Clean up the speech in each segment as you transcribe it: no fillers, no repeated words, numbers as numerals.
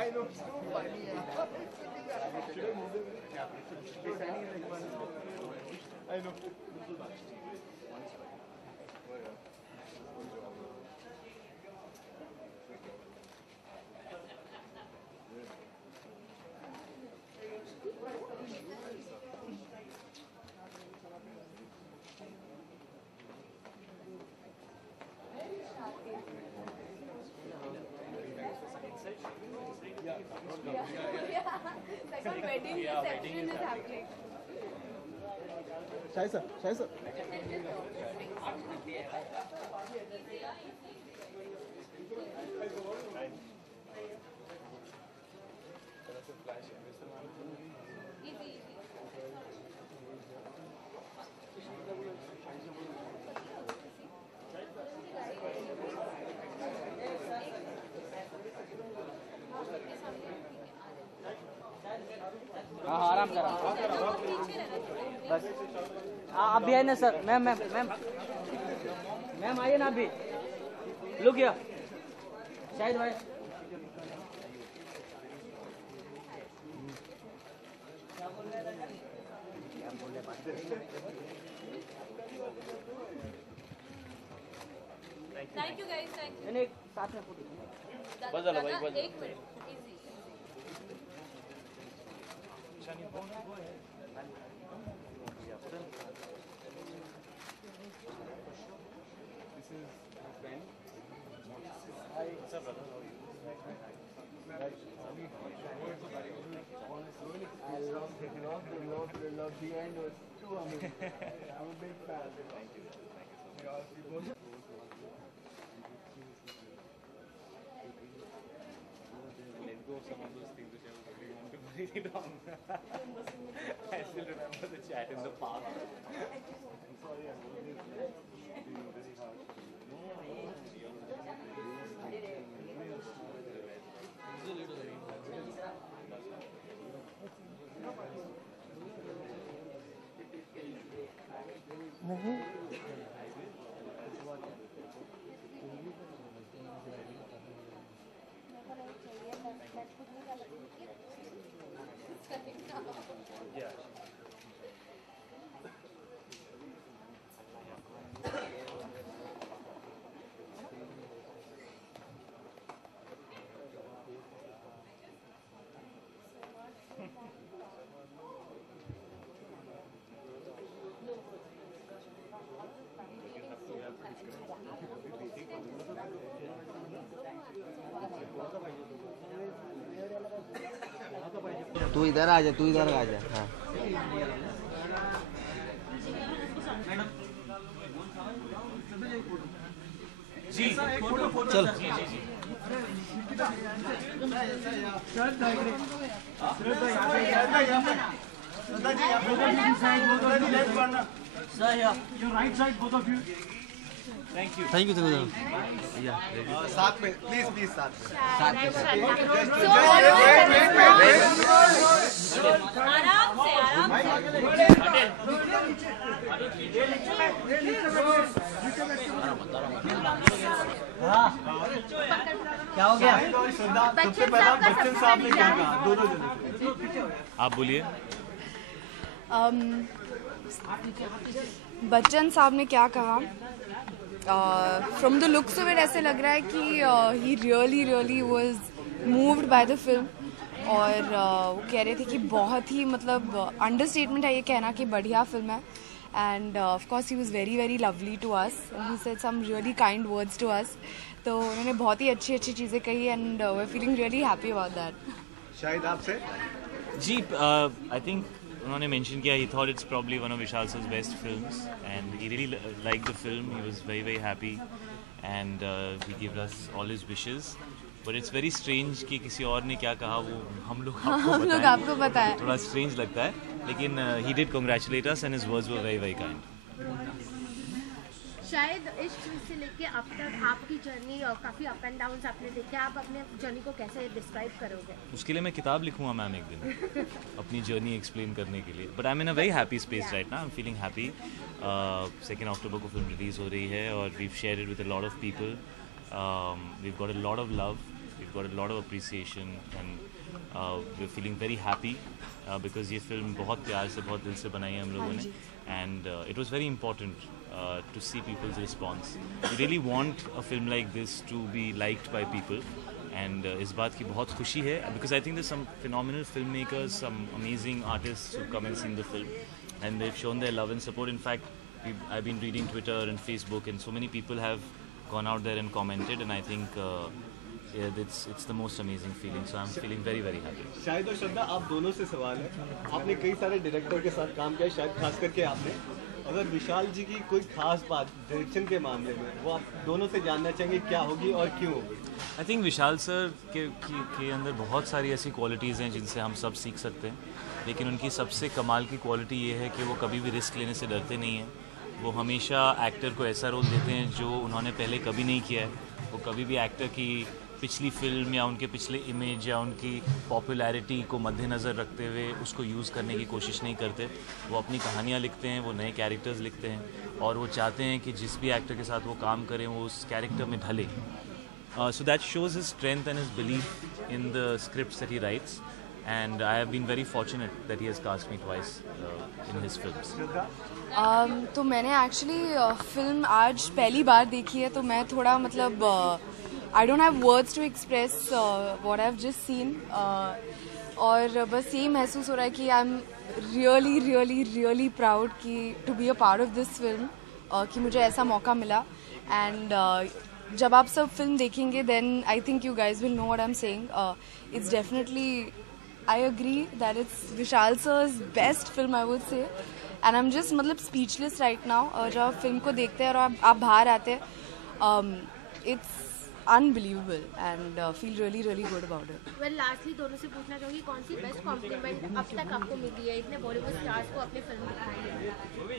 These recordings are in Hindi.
I know, it's so funny. I know. Like a wedding reception is happening. Shaisa. हाँ आराम करा बस। आप भी आए ना सर। मैम आइए ना अभी। लुक हियर शाहिद भाई। Thank you guys. Thank you. नहीं साथ में फोटो बस चलो भाई बस। एक minute. Easy. This is my friend. Hi. What's up, brother? I love the love behind was too amazing. I'm a big fan. Thank you. Let go of some of those things which I was really want to bring it down. I still remember the chat in the park. I'm sorry, I'm always being very harsh. Yeah. तू इधर आ जा हाँ जी चल थैंक यू साथ में प्लीज साथ में आराम से क्या हो गया? सबसे पहला बच्चन साहब ने क्या कहा? दोनों जने आप बोलिए। बच्चन साहब ने क्या कहा? From the looks of it ऐसे लग रहा है कि he really was moved by the film और वो कह रहे थे कि बहुत ही मतलब अंडरस्टेटमेंट है ये कहना कि बढ़िया फिल्म है and of course he was very lovely to us and he said some really kind words to us. तो उन्होंने बहुत ही अच्छी चीज़ें कही and we are feeling really happy about that. शायद आपसे जी आई थिंक उन्होंने मेंशन किया he thought it's probably one of Vishal सर's best films and he really like the film, he was very happy and he give us all his wishes but it's very strange कि किसी और ने क्या कहा वो हम लोग आपको बताएं। थोड़ा स्ट्रेंज लगता है, लेकिन he did congratulate us and his words were very very kind. शायद इस चीज़ से लेके अब तक आपकी जर्नी और काफ़ी अप एंड डाउन्स आपने देखे, आप अपने जर्नी को कैसे डिस्क्राइब करोगे? उसके लिए मैं किताब लिखूंगा मैम एक दिन अपनी जर्नी एक्सप्लेन करने के लिए। But I am in a very happy space right now, I am feeling happy. 2 अक्टूबर को फिल्म रिलीज़ हो रही है और we've shared it with a lot of people, we've got a lot of love, we've got a lot of appreciation and we are feeling very happy because ये फिल्म बहुत प्यार से बहुत दिल से बनाई है हम लोगों ने, and it was very important to see people's response. We really want a film like this to be liked by people, and इस बात की बहुत खुशी है because I think there's some phenomenal filmmakers, some amazing artists who come and seen the film, and they've shown their love and support. In fact, I've been reading Twitter and Facebook, and so many people have gone out there and commented, and I think yeah, it's the most amazing feeling. So I'm feeling very very happy. शायद और श्रद्धा आप दोनों से सवाल है, आपने कई सारे डायरेक्टर के साथ काम किया, शायद खास करके आपने, अगर विशाल जी की कोई खास बात डायरेक्शन के मामले में वो आप दोनों से जानना चाहेंगे क्या होगी और क्यों होगी? आई थिंक विशाल सर के अंदर बहुत सारी ऐसी क्वालिटीज़ हैं जिनसे हम सब सीख सकते हैं, लेकिन उनकी सबसे कमाल की क्वालिटी ये है कि वो कभी भी रिस्क लेने से डरते नहीं हैं। वो हमेशा एक्टर को ऐसा रोल देते हैं जो उन्होंने पहले कभी नहीं किया है। वो कभी भी एक्टर की पिछली फिल्म या उनके पिछले इमेज या उनकी पॉपुलैरिटी को मद्देनज़र रखते हुए उसको यूज़ करने की कोशिश नहीं करते। वो अपनी कहानियाँ लिखते हैं, वो नए कैरेक्टर्स लिखते हैं और वो चाहते हैं कि जिस भी एक्टर के साथ वो काम करें वो उस कैरेक्टर में ढले। So that shows his strength and his belief in the scripts that he writes, and I have been very fortunate that he has cast me twice in his films. तो मैंने एक्चुअली फिल्म आज पहली बार देखी है, तो मैं थोड़ा मतलब I don't have words to express what I've just seen, और बस यही महसूस हो रहा है कि I'm really proud कि to be a part of this film, कि मुझे ऐसा मौका मिला। and जब आप सब फिल्म देखेंगे then I think you guys will know what I'm saying. It's definitely, I agree that it's Vishal sir's best film, I would say, and I'm just मतलब speechless right now. जब आप फिल्म को देखते हैं और आप बाहर आते हैं, it's unbelievable and feel really good about it. Well, lastly दोनों से पूछना चाहूँगी कौन सी बेस्ट कॉम्प्लीमेंट अब तक आपको मिली है इतने बॉलीवुड स्टार्स को अपनी फिल्म दिखाने?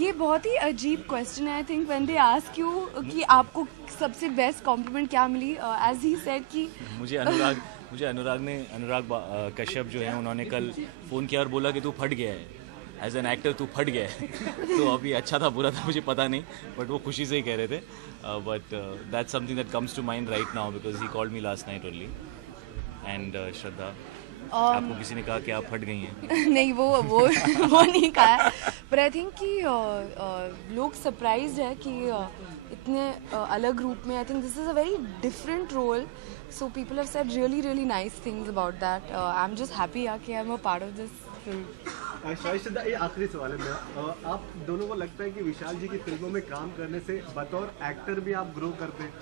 ये बहुत ही अजीब क्वेश्चन है। I think when they ask you कि आपको सबसे बेस्ट कॉम्प्लीमेंट क्या मिली, एज ही सेड कि मुझे अनुराग कश्यप जो है उन्होंने कल फ़ोन किया और बोला कि तू फट गया है, एज एन एक्टर तू फट गया है। तो अभी अच्छा था बुरा था मुझे पता नहीं, बट वो खुशी से ही कह रहे थे। But that's something that comes to mind right now because he called me last night only. And Shraddha, आपको किसी ने कहा कि आप फट गई हैं? नहीं, वो नहीं कहा, पर आई थिंक कि लोग सरप्राइज्ड है कि इतने अलग रूप में। I think this is a very different role, so people have said really nice things about that. I am just happy कि I am a part of this film. शायद ये आखिरी सवाल है मेरा, आप दोनों को लगता है कि विशाल जी की फिल्मों में काम करने से बतौर एक्टर भी आप ग्रो करते हैं?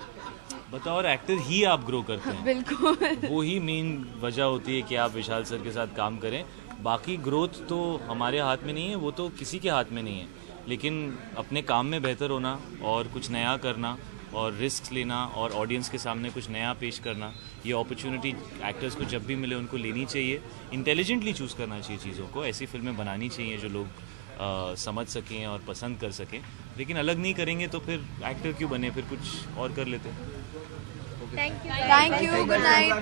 बतौर एक्टर ही आप ग्रो करते हैं, बिल्कुल। वो ही मेन वजह होती है कि आप विशाल सर के साथ काम करें। बाकी ग्रोथ तो हमारे हाथ में नहीं है, वो तो किसी के हाथ में नहीं है, लेकिन अपने काम में बेहतर होना और कुछ नया करना और रिस्क लेना और ऑडियंस के सामने कुछ नया पेश करना, ये अपॉर्चुनिटी एक्टर्स को जब भी मिले उनको लेनी चाहिए। इंटेलिजेंटली चूज़ करना चाहिए चीज़ों को, ऐसी फिल्में बनानी चाहिए जो लोग समझ सकें और पसंद कर सकें। लेकिन अलग नहीं करेंगे तो फिर एक्टर क्यों बने, फिर कुछ और कर लेते। Thank you, good night.